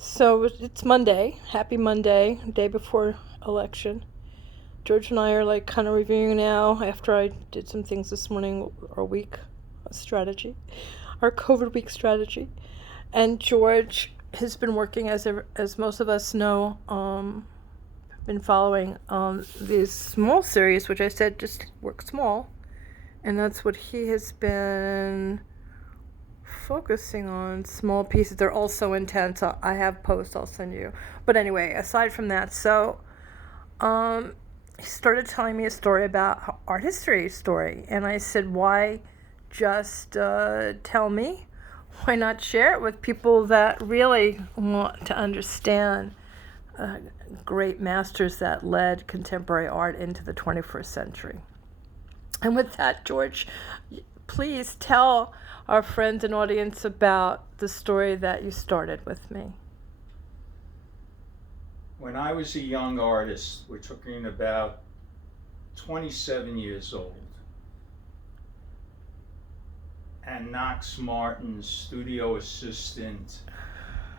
So it's Monday. Happy Monday, day before election. George and I are like kind of reviewing now after I did some things this morning, our week strategy, our COVID week strategy. And George has been working, as most of us know, been following these small series, which I said just work small. And that's what he has been focusing on, small pieces. They're all so intense. I have posts I'll send you. But anyway, aside from that, um, he started telling me a story about art history story, and I said, why just tell me? Why not share it with people that really want to understand uh, great masters that led contemporary art into the 21st century? And with that, George, please tell our friends and audience about the story that you started with me. When I was a young artist, we're talking about 27 years old, and Knox Martin's studio assistant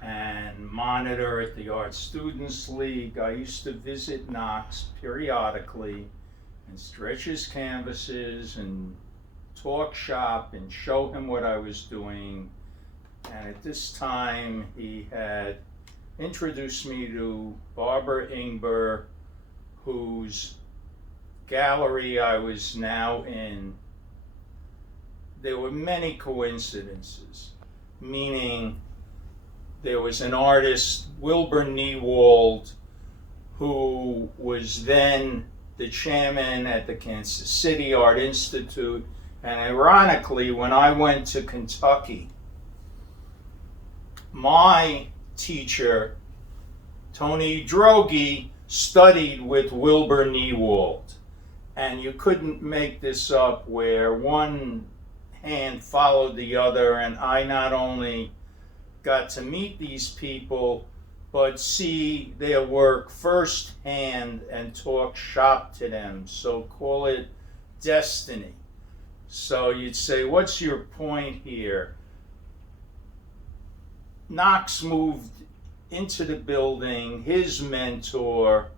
and monitor at the Art Students League, I used to visit Knox periodically and stretch his canvases and talk shop and show him what I was doing. And at this time, he had introduced me to Barbara Ingber, whose gallery I was now in. There were many coincidences, meaning there was an artist, Wilbur Niewald, who was then the chairman at the Kansas City Art Institute. And ironically, when I went to Kentucky, my teacher, Tony Drogi, studied with Wilbur Niewald. And you couldn't make this up, where one hand followed the other, and I not only got to meet these people, but see their work firsthand and talk shop to them. So call it destiny. So you'd say, what's your point here? Knox moved into the building. His mentor,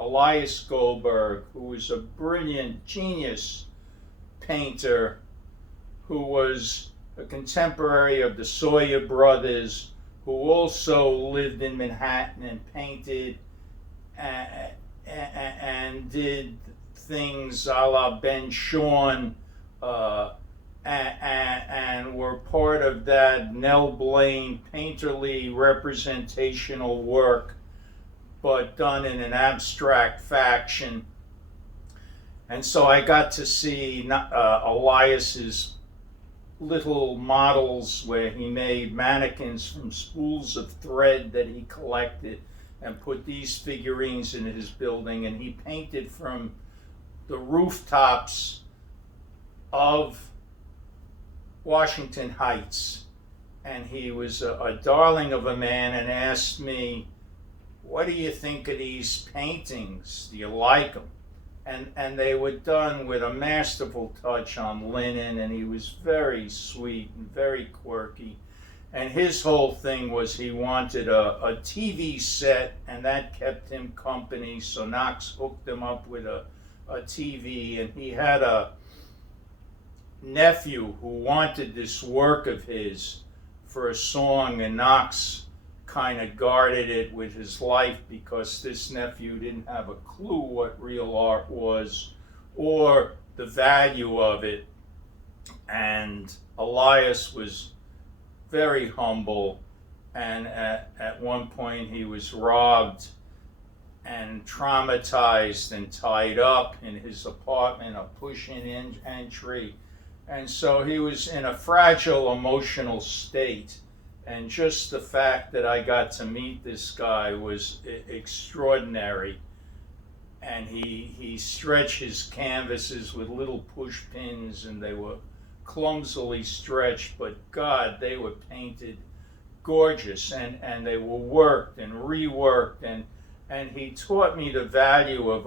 Elias Goldberg, who was a brilliant genius painter, who was a contemporary of the Sawyer brothers, who also lived in Manhattan and painted and did things a la Ben Shorn, and were part of that Nell Blaine painterly representational work, but done in an abstract fashion. And so I got to see Elias's little models, where he made mannequins from spools of thread that he collected and put these figurines in his building. And he painted from the rooftops of Washington Heights. And he was a darling of a man, and asked me, what do you think of these paintings? Do you like them? And they were done with a masterful touch on linen, and he was very sweet and very quirky. And his whole thing was he wanted a TV set, and that kept him company. So Knox hooked him up with a TV, and he had a nephew who wanted this work of his for a song, and Knox kind of guarded it with his life, because this nephew didn't have a clue what real art was or the value of it. And Elias was very humble, and at one point he was robbed and traumatized and tied up in his apartment, a push-in entry. And so he was in a fragile emotional state. And just the fact that I got to meet this guy was extraordinary. And he stretched his canvases with little push pins, and they were clumsily stretched, but God, they were painted gorgeous, and they were worked and reworked. And he taught me the value of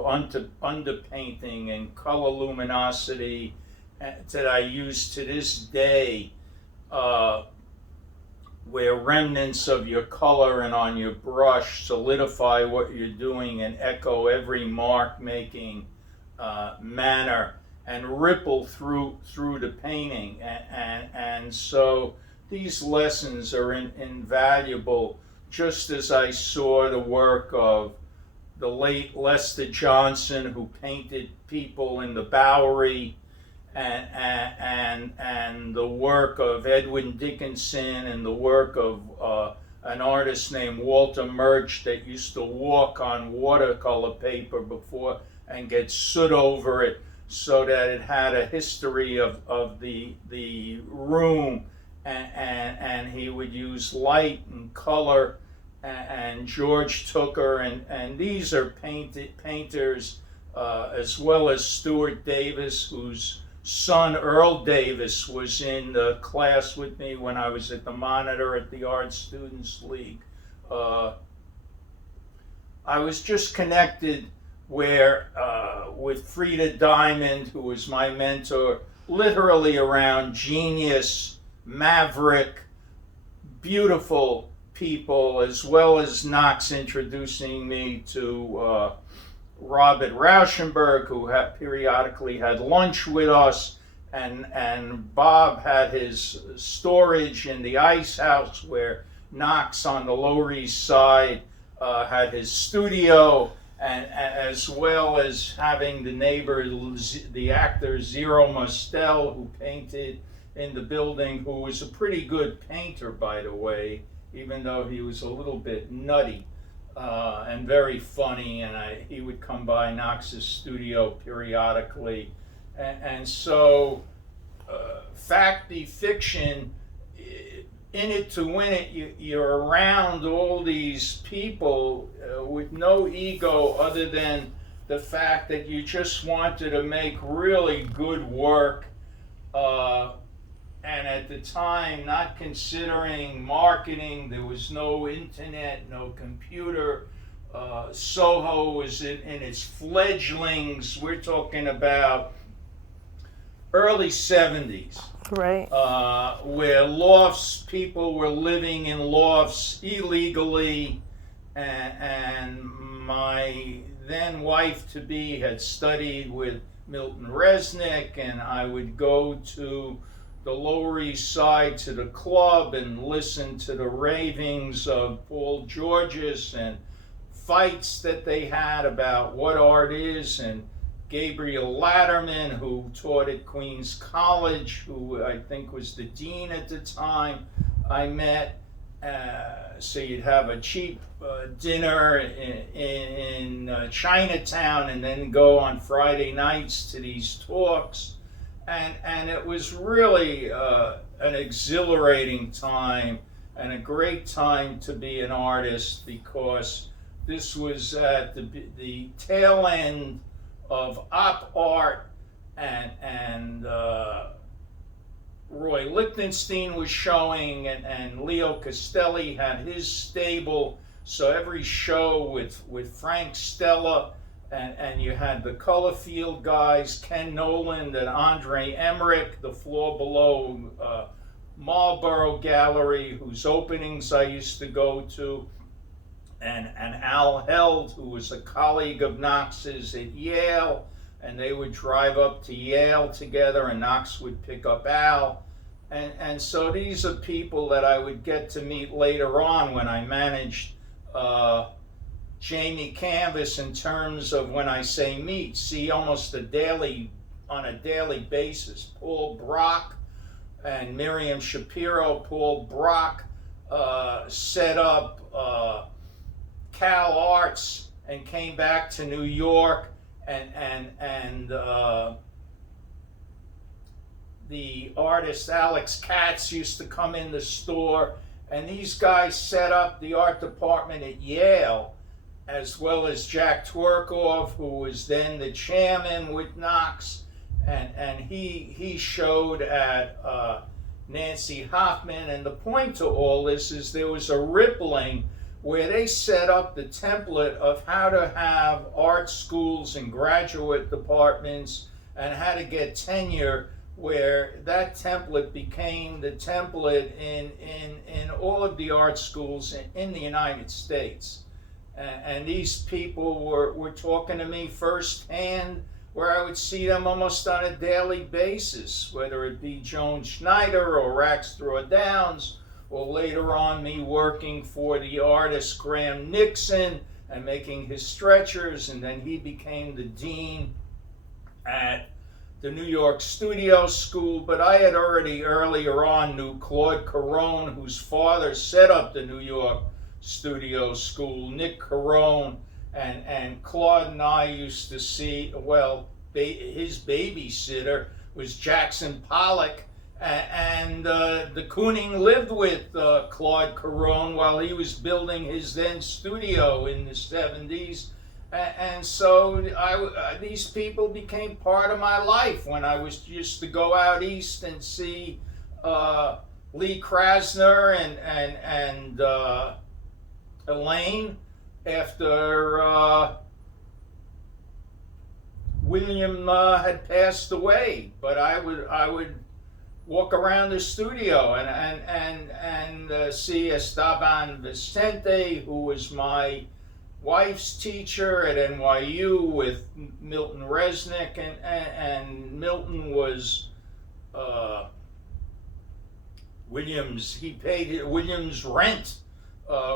underpainting and color luminosity that I use to this day. where remnants of your color and on your brush solidify what you're doing and echo every mark making manner and ripple through the painting. And so these lessons are invaluable, just as I saw the work of the late Lester Johnson, who painted people in the Bowery, and the work of Edwin Dickinson, and the work of an artist named Walter Murch that used to walk on watercolor paper before and get soot over it so that it had a history of the room, and he would use light and color, and George Tooker, and these are painters, as well as Stuart Davis, whose son Earl Davis was in the class with me when I was at the Monitor at the Art Students League. I was just connected with Frida Diamond, who was my mentor, literally around genius, maverick, beautiful people, as well as Knox introducing me to Robert Rauschenberg, who periodically had lunch with us, and Bob had his storage in the Ice House, where Knox on the Lower East Side had his studio, and as well as having the neighbor, the actor Zero Mostel, who painted in the building, who was a pretty good painter, by the way, even though he was a little bit nutty. And very funny, and he would come by Knox's studio periodically. And so, fact be fiction, in it to win it, you're around all these people with no ego other than the fact that you just wanted to make really good work. And at the time, not considering marketing, there was no internet, no computer. Soho was in its fledglings. We're talking about early 70s. Right. Where lofts, people were living in lofts illegally, and my then wife-to-be had studied with Milton Resnick, and I would go to the Lower East Side to the club and listen to the ravings of Paul Georges and fights that they had about what art is, and Gabriel Latterman, who taught at Queens College, who I think was the dean at the time, I met. So you'd have a cheap dinner in Chinatown, and then go on Friday nights to these talks. And it was really an exhilarating time and a great time to be an artist, because this was at the tail end of op art, and Roy Lichtenstein was showing, and Leo Castelli had his stable. So every show with Frank Stella, and you had the Color Field guys, Ken Noland and Andre Emmerich, the floor below Marlborough Gallery, whose openings I used to go to, and Al Held, who was a colleague of Knox's at Yale, and they would drive up to Yale together, and Knox would pick up Al. And so these are people that I would get to meet later on when I managed Jamie Canvas, in terms of, when I say meet, see almost on a daily basis. Paul Brock and Miriam Shapiro. Paul Brock set up Cal Arts and came back to New York, and the artist Alex Katz used to come in the store, and these guys set up the art department at Yale, as well as Jack Twerkov, who was then the chairman with Knox, and he showed at Nancy Hoffman. And the point to all this is there was a rippling where they set up the template of how to have art schools and graduate departments and how to get tenure where that template became the template in all of the art schools in the United States. And these people were talking to me firsthand, where I would see them almost on a daily basis, whether it be Joan Schneider or Rackstraw Downs, or later on me working for the artist Graham Nixon and making his stretchers, and then he became the dean at the New York Studio School. But I had already earlier on knew Claude Caron, whose father set up the New York Studio School, Nick Caron, and Claude and I used to see, well, his babysitter was Jackson Pollock, and de Kooning lived with Claude Caron while he was building his then studio in the 70s. And so these people became part of my life when I used to go out east and see Lee Krasner and Elaine after William had passed away. But I would walk around the studio and see Esteban Vicente, who was my wife's teacher at NYU, with Milton Resnick, and Milton was he paid Williams rent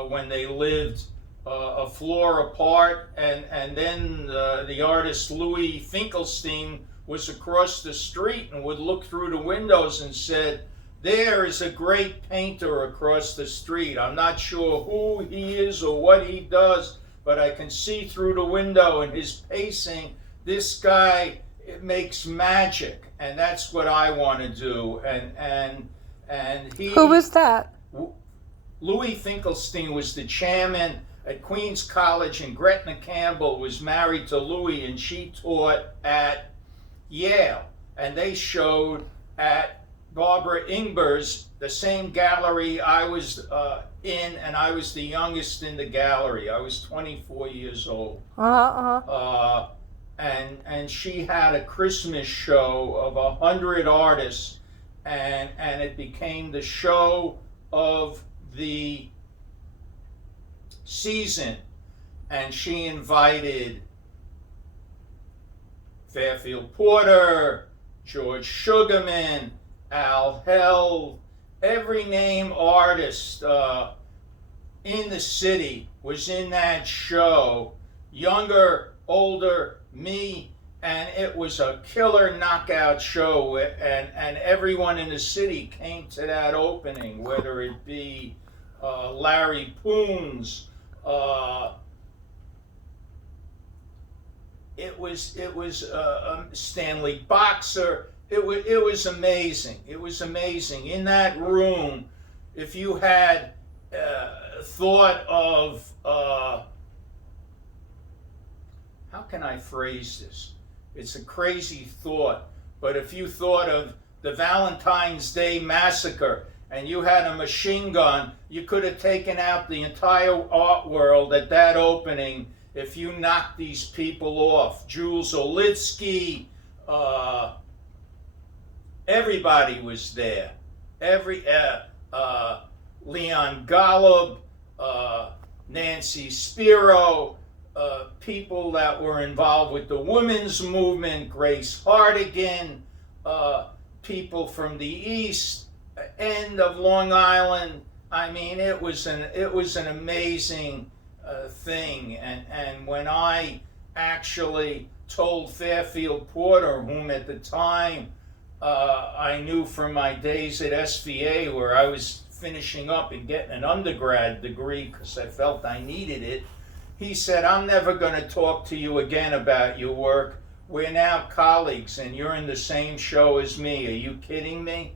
when they lived a floor apart, and then the artist Louis Finkelstein was across the street and would look through the windows and said, "There is a great painter across the street. I'm not sure who he is or what he does, but I can see through the window in his pacing, this guy makes magic, and that's what I want to do." And he, Who was that? Louis Finkelstein was the chairman at Queens College, and Gretna Campbell was married to Louis, and she taught at Yale, and they showed at Barbara Ingber's, the same gallery I was in, and I was the youngest in the gallery. I was 24 years old. And she had a Christmas show of 100 artists, and it became the show of the season, and she invited Fairfield Porter, George Sugarman, Al Held, every name artist in the city was in that show, younger, older, me, and it was a killer knockout show, and everyone in the city came to that opening, whether it be Larry Poons, it was Stanley Boxer. It was amazing. It was amazing. In that room, if you had thought of, how can I phrase this? It's a crazy thought, but if you thought of the Valentine's Day Massacre and you had a machine gun, you could have taken out the entire art world at that opening if you knocked these people off. Jules Olitsky, everybody was there. Leon Golub, Nancy Spiro, people that were involved with the women's movement, Grace Hardigan, people from the East End of Long Island. I mean, it was an amazing thing. And when I actually told Fairfield Porter, whom at the time I knew from my days at SVA, where I was finishing up and getting an undergrad degree because I felt I needed it, he said, "I'm never going to talk to you again about your work. We're now colleagues, and you're in the same show as me. Are you kidding me?"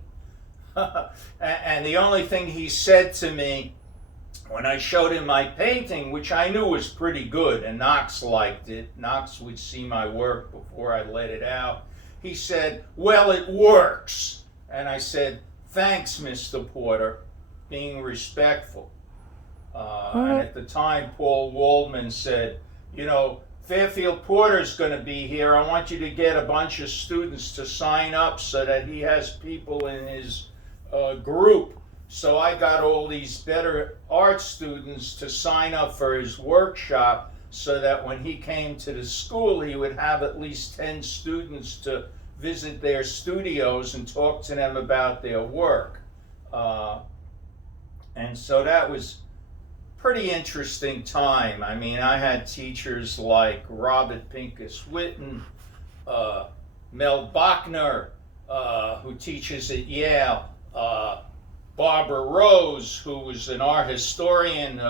And the only thing he said to me when I showed him my painting, which I knew was pretty good, and Knox liked it, Knox would see my work before I let it out, he said, "Well, it works." And I said, "Thanks, Mr. Porter," being respectful. And at the time, Paul Waldman said, "You know, Fairfield Porter's going to be here. I want you to get a bunch of students to sign up so that he has people in his group. So I got all these better art students to sign up for his workshop so that when he came to the school, he would have at least 10 students to visit their studios and talk to them about their work. And so that was pretty interesting time. I mean, I had teachers like Robert Pincus Witten, Mel Bachner, who teaches at Yale, Barbara Rose, who was an art historian,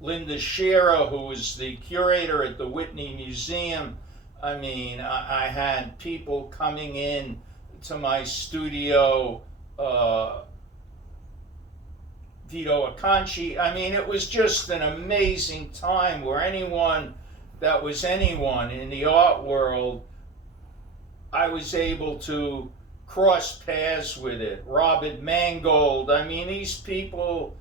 Linda Shearer, who was the curator at the Whitney Museum. I mean, I had people coming in to my studio, Vito Acconci. I mean, it was just an amazing time where anyone that was anyone in the art world, I was able to cross paths with it. Robert Mangold. I mean, these people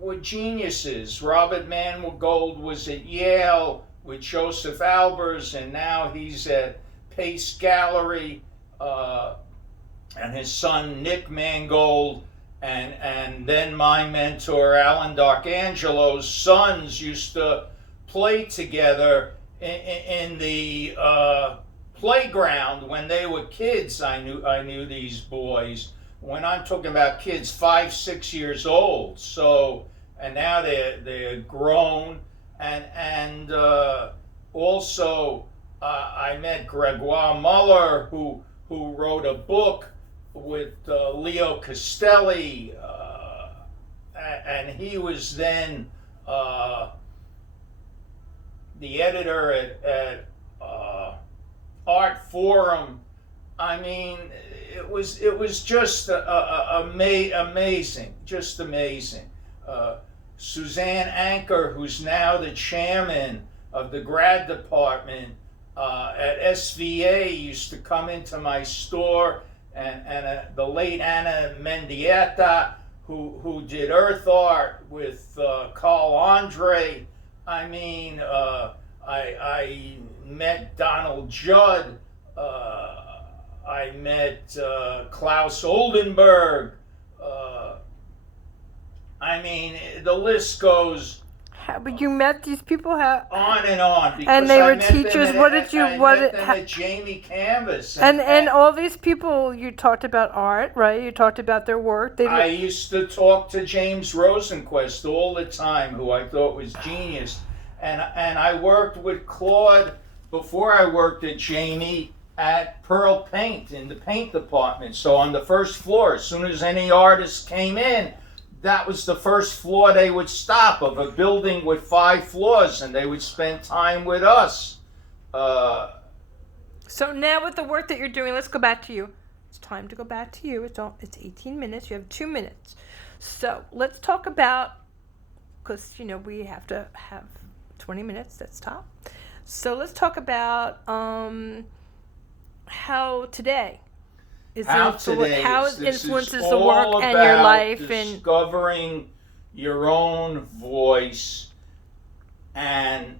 were geniuses. Robert Mangold was at Yale with Joseph Albers, and now he's at Pace Gallery, and his son Nick Mangold. And then my mentor, Alan D'Arcangelo's sons used to play together in the playground when they were kids. I knew these boys. When I'm talking about kids, 5, 6 years old. So, and now they're grown. And also I met Gregoire Muller, who wrote a book with Leo Castelli, and he was then the editor at Art Forum. I mean, it was just amazing, just amazing. Suzanne Anker, who's now the chairman of the grad department at SVA, used to come into my store. And the late Anna Mendieta, who did earth art with Carl Andre. I mean, I met Donald Judd. I met Klaus Oldenburg. I mean, the list goes. But you met these people on and on, because and they were I met teachers. Them What did you? I What met did? them at Jamie Canvas, And all these people, you talked about art, right? You talked about their work. I used to talk to James Rosenquist all the time, who I thought was genius, and I worked with Claude before I worked at Jamie at Pearl Paint in the paint department. So on the first floor, as soon as any artist came in, that was the first floor they would stop of a building with 5 floors, and they would spend time with us. So now with the work that you're doing, let's go back to you. It's time to go back to you. It's 18 minutes. You have 2 minutes. So let's talk about, because, we have to have 20 minutes, that's top. So let's talk about how today is how it influences the work and your life, and discovering your own voice and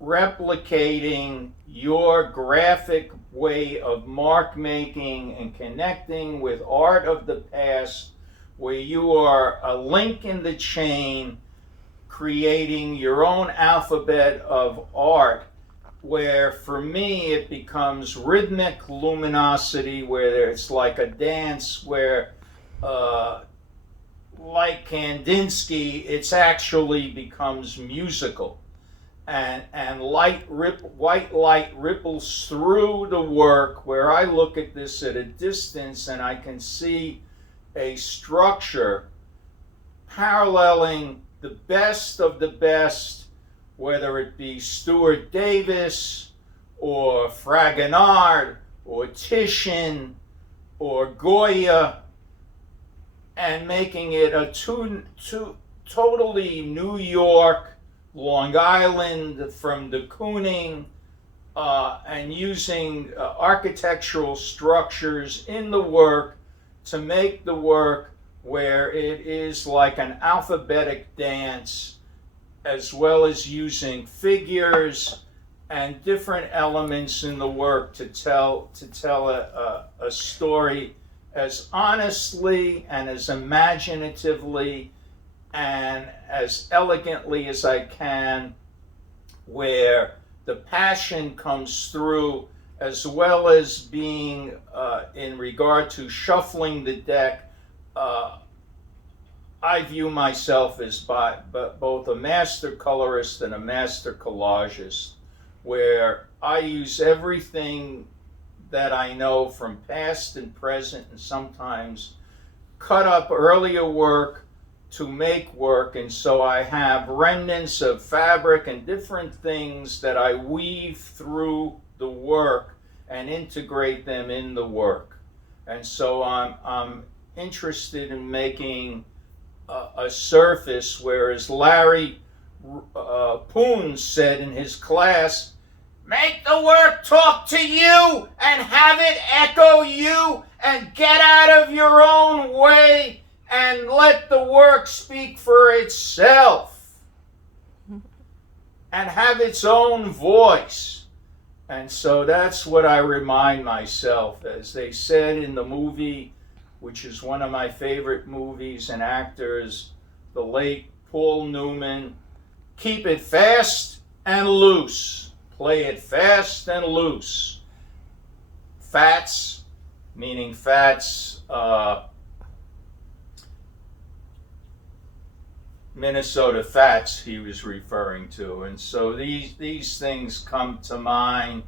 replicating your graphic way of mark making and connecting with art of the past, where you are a link in the chain, creating your own alphabet of art, where for me it becomes rhythmic luminosity, where it's like a dance, where like Kandinsky, it's actually becomes musical, and white light ripples through the work, where I look at this at a distance and I can see a structure paralleling the best of the best, whether it be Stuart Davis or Fragonard or Titian or Goya, and making it a totally New York, Long Island from de Kooning, and using architectural structures in the work to make the work where it is like an alphabetic dance, as well as using figures and different elements in the work to tell a story as honestly and as imaginatively and as elegantly as I can, where the passion comes through, as well as being in regard to shuffling the deck. I view myself as both a master colorist and a master collagist, where I use everything that I know from past and present, and sometimes cut up earlier work to make work. And so I have remnants of fabric and different things that I weave through the work and integrate them in the work. And so I'm interested in making a surface, whereas Larry Poon said in his class, make the work talk to you and have it echo you, and get out of your own way and let the work speak for itself and have its own voice. And so that's what I remind myself. As they said in the movie, which is one of my favorite movies and actors, the late Paul Newman, keep it fast and loose. Play it fast and loose. Fats, meaning Fats, Minnesota Fats he was referring to. And so these things come to mind,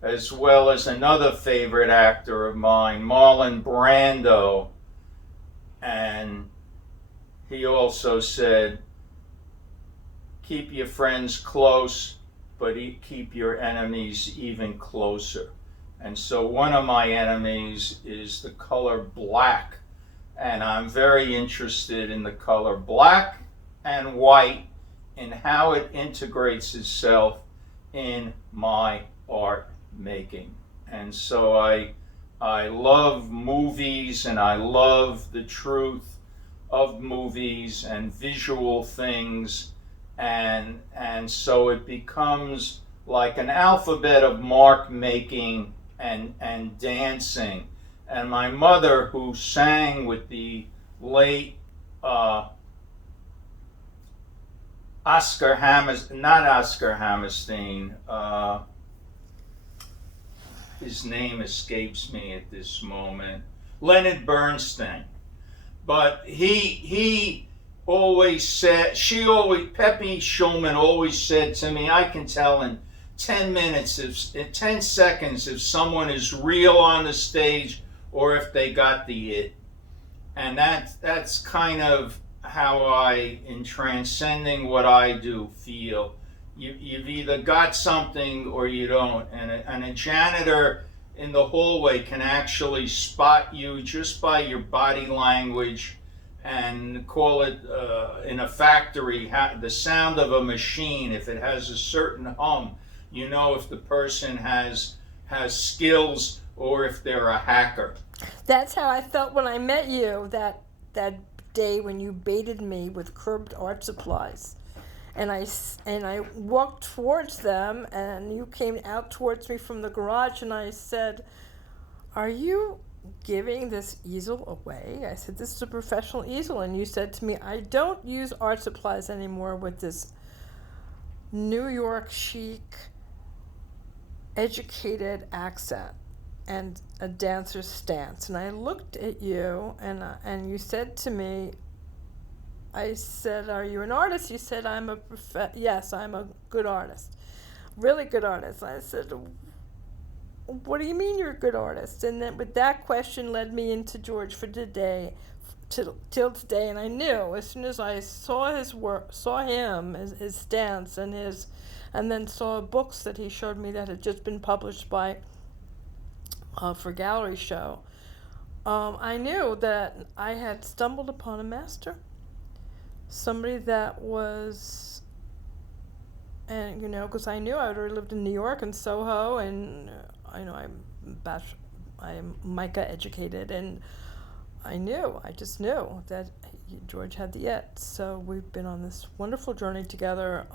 as well as another favorite actor of mine, Marlon Brando. And he also said, keep your friends close, but keep your enemies even closer. And so one of my enemies is the color black. And I'm very interested in the color black and white and how it integrates itself in my art making. And so I love movies, and I love the truth of movies and visual things, and so it becomes like an alphabet of mark making and dancing. And my mother, who sang with the late Oscar Hammerstein, his name escapes me at this moment, Leonard Bernstein. But he always said, Pepe Schulman always said to me, I can tell in 10 minutes, in 10 seconds, if someone is real on the stage or if they got the it. And that's kind of how I, in transcending what I do, feel. You've either got something or you don't. And a janitor in the hallway can actually spot you just by your body language, and call it in a factory, the sound of a machine. If it has a certain hum, you know if the person has skills or if they're a hacker. That's how I felt when I met you that day when you baited me with Curbed art supplies. And I walked towards them, and you came out towards me from the garage, and I said, are you giving this easel away? I said, this is a professional easel. And you said to me, I don't use art supplies anymore with this New York chic, educated accent and a dancer's stance. And I looked at you, and you said to me, I said, are you an artist? You said, yes, I'm a good artist, really good artist. I said, what do you mean you're a good artist? And then with that question led me into George for today, till today. And I knew as soon as I saw his work, saw him, his stance, and then saw books that he showed me that had just been published by for Gallery Show, I knew that I had stumbled upon a master. Somebody that was, and because I knew I had already lived in New York and Soho, and I know I'm MICA educated, and I just knew that George had the it. So we've been on this wonderful journey together.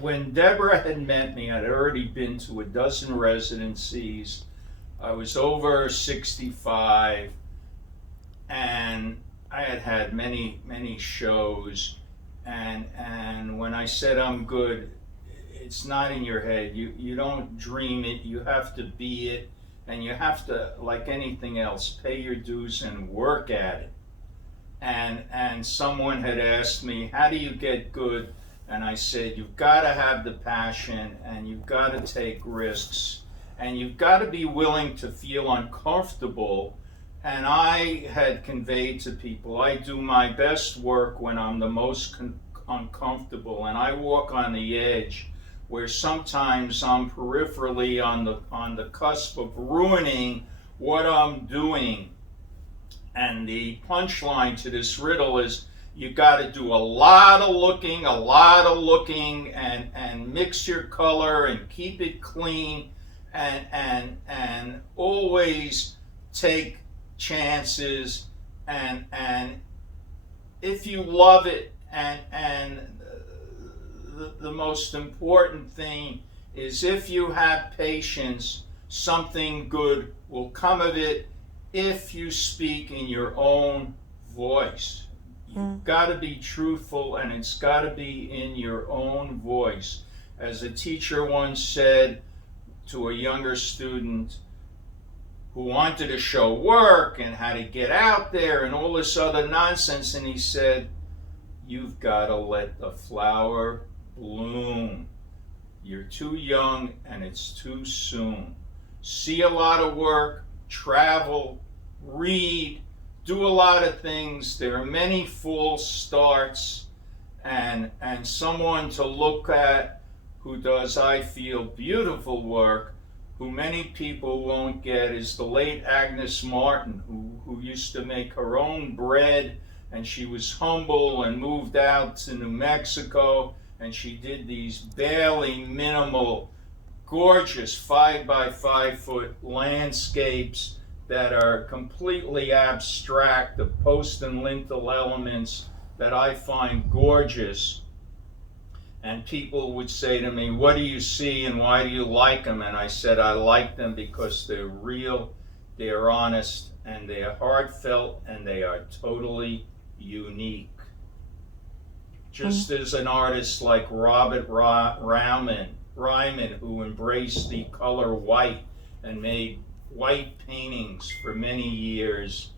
When Deborah had met me, I'd already been to a dozen residencies. I was over 65, and I had had many, many shows. And when I said I'm good, it's not in your head. You don't dream it. You have to be it, and you have to, like anything else, pay your dues and work at it. And someone had asked me, how do you get good? And I said, you've got to have the passion, and you've got to take risks, and you've got to be willing to feel uncomfortable. And I had conveyed to people, I do my best work when I'm the most uncomfortable, and I walk on the edge where sometimes I'm peripherally on the cusp of ruining what I'm doing. And the punchline to this riddle is, you got to do a lot of looking, and mix your color and keep it clean, and always take chances, and if you love it, and the most important thing is, if you have patience, something good will come of it if you speak in your own voice. You've got to be truthful, and it's got to be in your own voice. As a teacher once said to a younger student who wanted to show work and how to get out there and all this other nonsense, and he said, you've got to let the flower bloom. You're too young and it's too soon. See a lot of work, travel, read, do a lot of things. There are many false starts, and someone to look at who does, I feel, beautiful work, who many people won't get, is the late Agnes Martin, who used to make her own bread, and she was humble and moved out to New Mexico, and she did these barely minimal, gorgeous 5 by 5 foot landscapes that are completely abstract, the post and lintel elements that I find gorgeous. And people would say to me, what do you see and why do you like them? And I said, I like them because they're real, they're honest, and they're heartfelt, and they are totally unique. Just as an artist like Robert Ryman, who embraced the color white and made white paintings for many years,